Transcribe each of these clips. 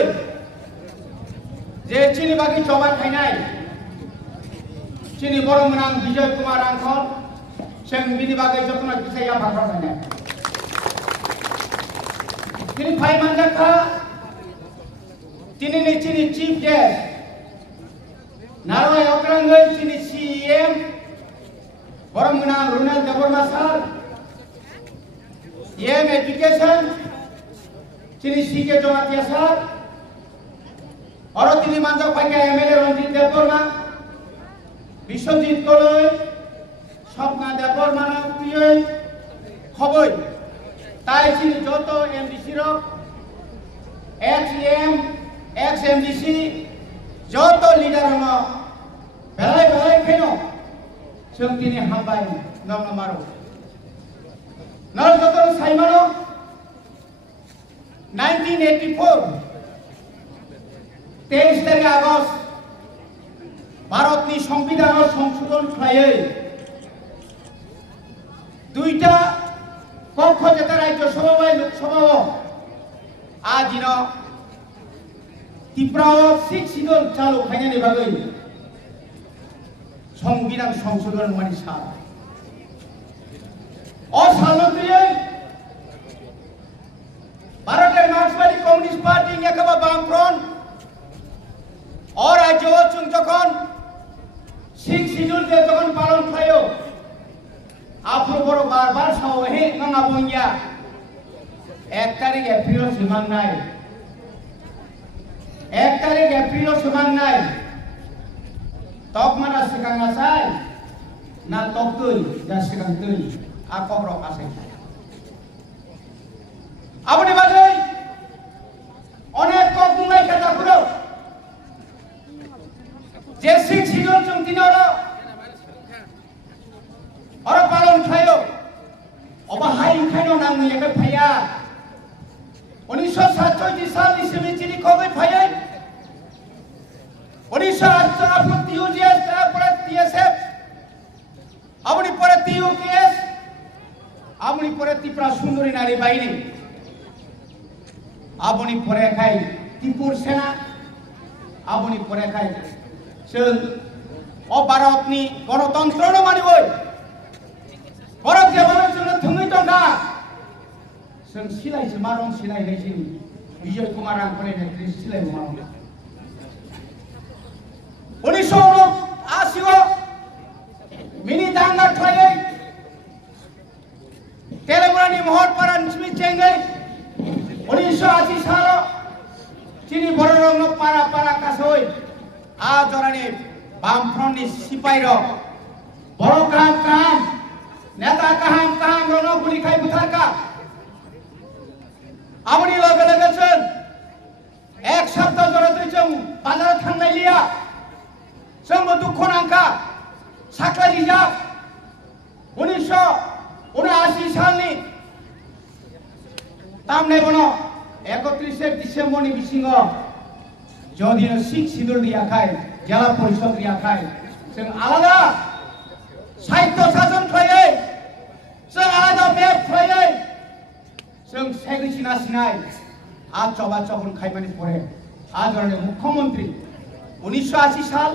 बागै जे चिनी बागै चबा खायनाय चिनी बर मोनां विजय कुमार आंखल जों बिनि बागै जतना किसाया भाषा खायनाय चिनी फाइ मानजाखा चिनी चिनी चीफ गेस्ट नाराय अक्रांगै चिनी सीएम बर मोनां रुनेल देबरमा सार एम एजुकेशन चिनी सीके जनातिया सार और তিনি মানজাক পাইকা এমএলএ রঞ্জিত দেববর্মা বিশ্বজিৎ কলই স্বপ্না দেববর্মা প্রিয় খবর তাই চিনি যত এমডিসি রক এক্স এম এক্স এমডিসি যত লিডার হন বেলায় বেলায় খেন जों दिनै हामबाय नमारो नर जतन साइमानो 1984 23 तारिख आगस्ट भारतनि संविधानाव संशोधन खालायै दुईटा कक्ष जेता राज्य सभा लोकसभा आदिन त्रिपुराव 6 सिडुल चालु खायनायनि बागै संविधान संशोधन मानि सार असालत्रियै भारतेर मार्क्सबादी कमिउनिस्ट पार्टी एकेबा बामफ्रन्ट और राज्य जों जखन 6 सिडुल दे जखन पालन खायो आपरो बड़ बार साव हे नङा बंगिया 1 तारिख एप्रिल सिमांनाय 1 तारिख एप्रिल सिमांनाय तकमाना सिगां आसाय ना तकदै दा सिगां दै आ कब्र आसाय आबनि बागै अनेक कक बुंनाय खोथाफोर जे 6 सिडुल जों दिनाव और पालन खायो अबा हाय खायनो नांगौ एके फाया 1967 सालनि सिमिचिनि खबै फायै 1968 টিউজিএস তারপরে টিএসএফ আমনি পরে টিউকেএস আমনি পরে ত্রিপুরা সুন্দরী নারী বাহিনী আমনি পরে খাই ত্রিপুর সেনা আমনি পরে খাই जों भारतनि गणतन्त्र मानिबो भारत जेब्ला जोंनो थोङै दंगा जों सिलायसो मारन सिलायनाय जों विजय कुमार आंखलनि नेतृत्व सिलाय मारन 1980 मिनी दांगा खायै तेलेंगानानि महरपारा निस्मि चेंगै 1980 साल चिनी बररंग पारा पारा कासै आ जरानि बामफ्रन्टनि सिपाइ र बर काम काम नेता काहाम काहाम रनो गुलिखाय बुथारका आबनि लगे लगे जों एक सप्ताह जरा जों बाजार थांनाय लिया जोंबो दुखु नांखा साख्लाय रिजार्भ 1979 सालनि तामनाय बन 31 डिसेम्बरनि बिसिङ जदिनो 6 सिडुल रियाखाय जिला परिषद रियाखाय जों आलादा साहित्य शासन खायै जों आलादा मेप खायै जों सेग्रिसिना सिनाय आ चबा चबन खायमानि परे आजरनि मुख्यमंत्री 1980 साल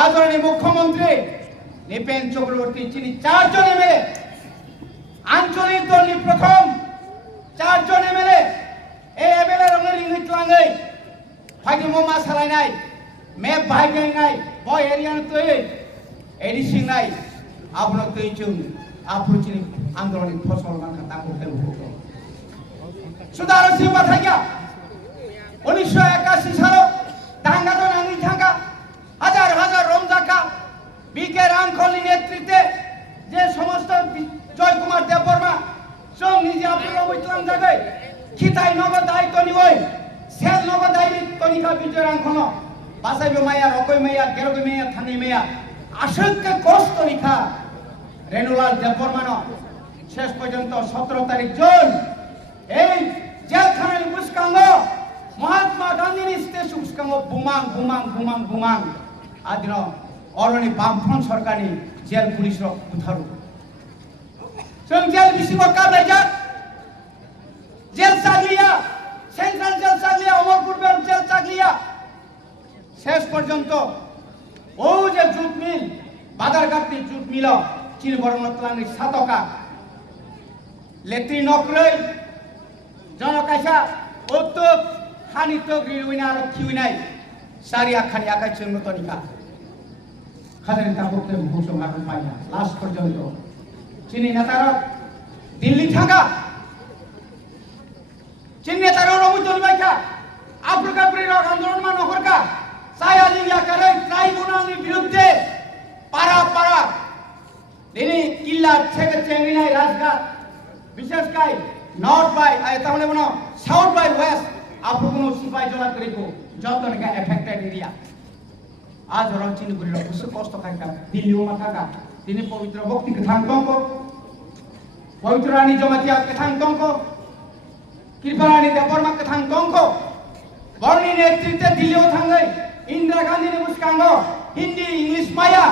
आदरणीय मुख्यमंत्री निपेन चक्रवर्ती चिनी 4 जन एमएलए आंचलिक दलनि प्रथम 4 जन एमएलए ए एमएलए रंगै रिंगै लाङै फाइनि ममा सालायनाय मेप बाहायनाय बय एरिया तै एडिसिंनाय आबनो तै जों आफुचिनि आंदोलननि फसल मानखा तांखौ होयो सुदार सिंह बाथाया 1981 साल दांगा तो नांगै थांगा हजार हजार रमजाका बीके रांखलनि नेतृत्वे जे समस्त जय कुमार देबबर्मा जों निजे आपलो बैतलां जागै खिथाय नगद दायित्व निवै सेल नगद दायित्व निखा विजय रांखल बासाइबो माया रकय माया गेरगय माया थांनि माया आसक्के कष्ट निखा रेणुलाल देबबर्मान शेष पर्यन्त 17 तारिख जून এই জেলখানার বুসকাঙ্গ মহাত্মা গান্ধীর স্টেশন বুসকাঙ্গ বুমাং বুমাং বুমাং বুমাং আদিন অরণি বামফ্রন্ট সরকারনি জেল পুলিশ বুথারু जों जेल बिसिङाव गाबलायजा जेल सालिया सेन्ट्रेल जेल শেষ পর্যন্ত ও যে জুট মিল বাজারঘাটনি জুট মিল চিন বরণতলানি সাতকা লেট্রি নকরৈ জনকাইসা উত্তপ খানিত গ্রিউইনা আর খিউইনাই সারি আখানি আকাই চিনমতনিকা খাজানি তাবুকে ভূষণ আর পাইনা লাস্ট পর্যন্ত চিনি নেতারা দিল্লি থাকা চিনি নেতারা রমিতনি বাইকা আফ্রিকা প্রেরক আন্দোলন মা নহরকা সায়ালিয়া করে ট্রাইব্যুনালের বিরুদ্ধে পাড়া পাড়া দিনে কিল্লা থেকে চেঙ্গিনাই রাজঘাট বিশেষ করে নর্থ বাই তাহলে মনে সাউথ বাই ওয়েস্ট আফ্রিকানো সিপাই জলা করিবো যত নাকি এফেক্টেড এরিয়া আজ ওরা চিনি করি কিছু কষ্ট খাইকা দিল্লিও মাথাকা তিনি পবিত্র ভক্তি কথাং দঙ্ক পবিত্র রানী জমাতিয়া কথাং দঙ্ক কৃপারানী দেববর্মা কথাং দঙ্ক বর্ণী নেতৃত্বে দিল্লিও থাঙ্গৈ ইন্দিরা গান্ধীনি মুস্কাঙ্গ হিন্দি ইংলিশ মায়া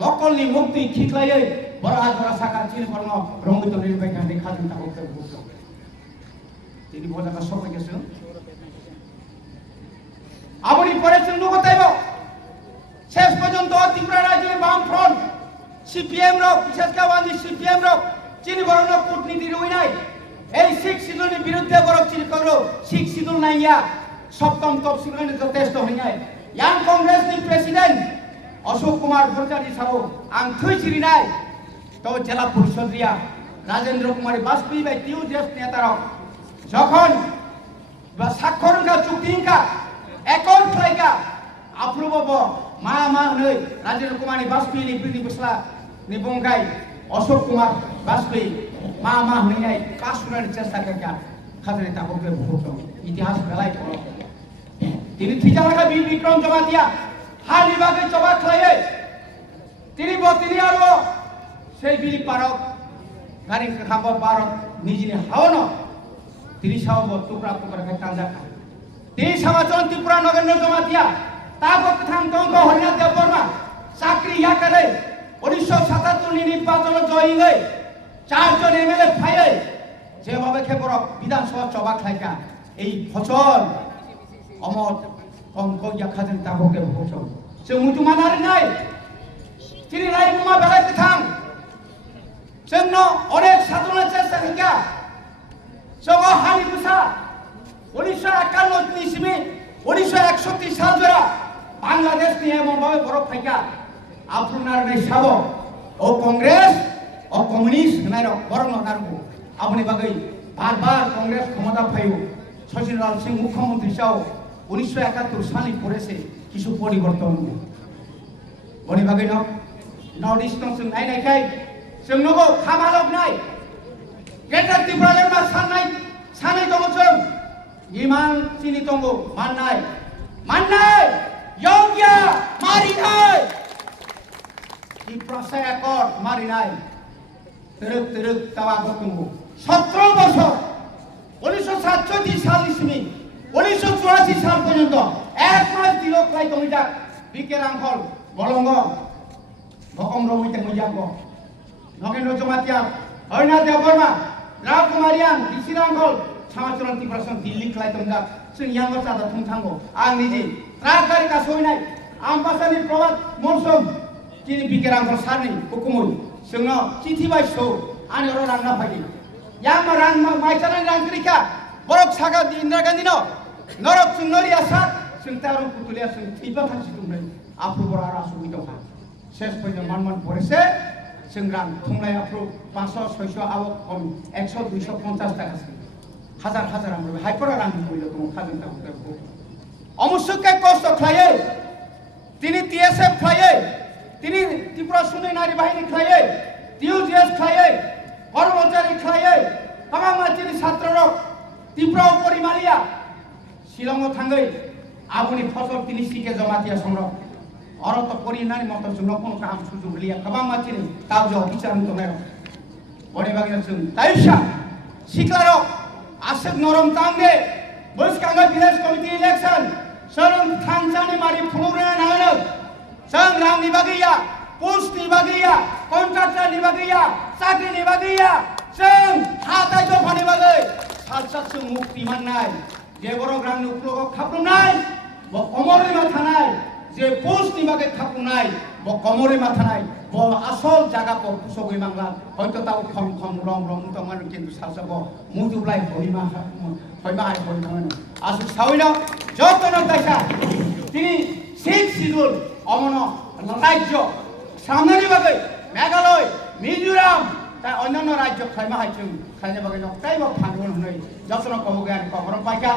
বকলনি মুক্তি ঠিকলাयै বড় আজ ওরা সাকার চিনি বর্ণ রঙ্গিত নির্বাহী দেখা দিন তা করতে বুঝলো তিনি বোঝাটা সবাই গেছেন আপনি পড়েছেন নগতাইব শেষ পর্যন্ত ত্রিপুরা রাজ্যের বাম ফ্রন্ট সিপিএম রক বিশেষ করে সিপিএম রক চিনি বরণ কূটনীতির উইনাই এই শিখ শিডিউলের বিরুদ্ধে বড় চিনি করলো শিখ শিডিউল নাইয়া সপ্তম তফসিলের যথেষ্ট হইনাই ইয়াং কংগ্রেস নি প্রেসিডেন্ট অশোক কুমার ভট্টাচার্য সাহু আং থুই চিরিনাই তো জেলা পরিষদ রিয়া রাজেন্দ্র কুমার বাজপেয়ী বাই টিউ দেশ নেতারা যখন স্বাক্ষরঙ্কা চুক্তিঙ্কা একন ফ্লাইকা আপ্রুব মা মা नै রাজেন্দ্র কুমার বাজপেয়ী নি বিধি বসলা নি বংগাই অশোক কুমার বাজপেয়ী মা মা হইনাই কাসুরানি চেষ্টা কাকা খাজরে তাবকে ভূত ইতিহাস বেলাই পড়ো তিনি থিজালাকা বীর বিক্রম জমাতিয়া হার বিভাগে জমা খাইয়ে তিনি আরো সেই বিলি পারক গাড়ি খাব পারক নিজে হাওন তিনি সাব টুকরা টুকরা কাঞ্জা খা তিনি সমাচরণ ত্রিপুরা নগেন্দ্র জমাতিয়া তাবক থাং দঙ্গ হরিনাথ দেববর্মা চাকরি ইয়া করে 1977 নির্বাচন জয়ী হয়ে 4 জন এমএলএ ফাইয়ে যেভাবে খেপরক বিধানসভা চবা খাইকা এই ফসল অমর অঙ্ক ইয়া খাজেন তাবকে ফসল সে মুটু মানার নাই তিনি রাইমুমা বেলাইতে থাম জন্য অনেক সাধনা চেষ্টা খাইকা সঙ্গ হানি বুসা 1951 ইসমি 1961 সাল জোড়া বাংলাদেশ নিয়ে এমনভাবে বরফ ফাইকা আপনার নেই সাব ও কংগ্রেস ও কমিউনিস্ট নাই বরং নারগো আপনি বাগৈ বারবার কংগ্রেস ক্ষমতা পাইও শশীলাল সিং মুখ্যমন্ত্রী চাও 1971 সালে করেছে কিছু পরিবর্তন বনি বাগৈ নর্থ ইস্ট जों नायनायखाय जों नगौ खामालक नाय ग्रेटार त्रिपुरानि मा सानै दङ जों इमान चिनि दङ माननाय योग्य मारिनाय त्रिपुरा एकट मारिनाय तेरक तावा दङ 17 বছর 1947 সাল ইসমি 1984 সাল পর্যন্ত এক মাস দিলক লাই দমিটা বিকে রাংখল বলঙ্গ ভকম রমিতে মইয়াঙ্গ নগেন্দ্র জমাতিয়া হরিনাথ দেববর্মা রাম কুমারিয়ান ডিসি রাংখল সমাচরণ ত্রিপুরাসন দিল্লি লাই দমগা जों यांग सादा थुंथांगो आं निजे ट्राक गारि का सयनाय आमबासानि प्रभात मौसम जिनि बिके रांखल सारनि हुकुमै जोंनो चिठि बायसौ आनि र रांना फागि yang marang maicanan rang krika borok saga di Indira Gandhi no norok sunori asat sengtarong putulia seng tiba kan situmai apru borara suwi doha শেষ পর্যন্ত মানমান পড়েছে সেংরাম থুংলাই আপ্রু 500 600 আবক কম 100 250 টাকা হাজার হাজার আমরা হাইপরা রাং কইলো তুমি খাবেন তা অমুসুকে কষ্ট খাইয়ে তিনি টিএসএফ খাইয়ে তিনি ত্রিপুরা সুন্দরী নারী বাহিনী খাইয়ে টিউজিএস খাইয়ে কর্মচারী খাইয়ে কামামাচিনি ছাত্ররক ত্রিপুরা পরিমালিয়া শিলং থাঙ্গৈ আবুনি ফসল তিনি সিকে জমাতিয়া সংগ্রহ অরত পরিনানি মত जों কোন কাম সুযোগ লিয়া কামামাচিনি তাও যে বিচার তোমরা বড় বাগিনা जों তাইসা শিকলারক আশেক নরম তাঙ্গে বৈস্কাঙ্গা ভিলেজ কমিটি ইলেকশন সরম থানসানি মারি ফুনুরেনা নায়ন जों রাং নিবাগিয়া পোস্ট নিবাগিয়া কন্ট্রাক্টর নিবাগিয়া চাকরি নিবাগিয়া जों হাতাই দফানি বাগৈ সাতসাত जों মুক্তি মাননাय যে বড় গ্রাম উপলক খাবনাय ব কমরে মাথা নাই যে পোস্ট নিবাকে খাপু নাই ব কমরে মাথা নাই ব আসল জায়গা পর সগৈ বাংলা হয়তো তাও খম খম রম রম তমান কিন্তু সাসব মুজুবলাই হইমা হইমা আই হইমা আসু সাউইনা যতন তাইসা তিনি সিক্স শিডিউল অমন রাজ্য সামনানি বাকে মেঘালয় মিজোরাম তাই অন্যান্য রাজ্য খাইমা হাইছুন খাইনে বাকে নক্তাই বা ফানুন হই যতন কমগে আনি কখনো পাইকা